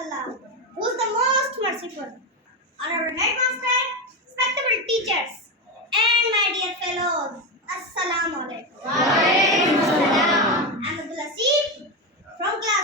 Allah, who is the most merciful. Honorable Headmaster, respectable teachers, and my dear fellows, Assalamu alaikum. Wa alaikum assalam. I am Abdul Asif from class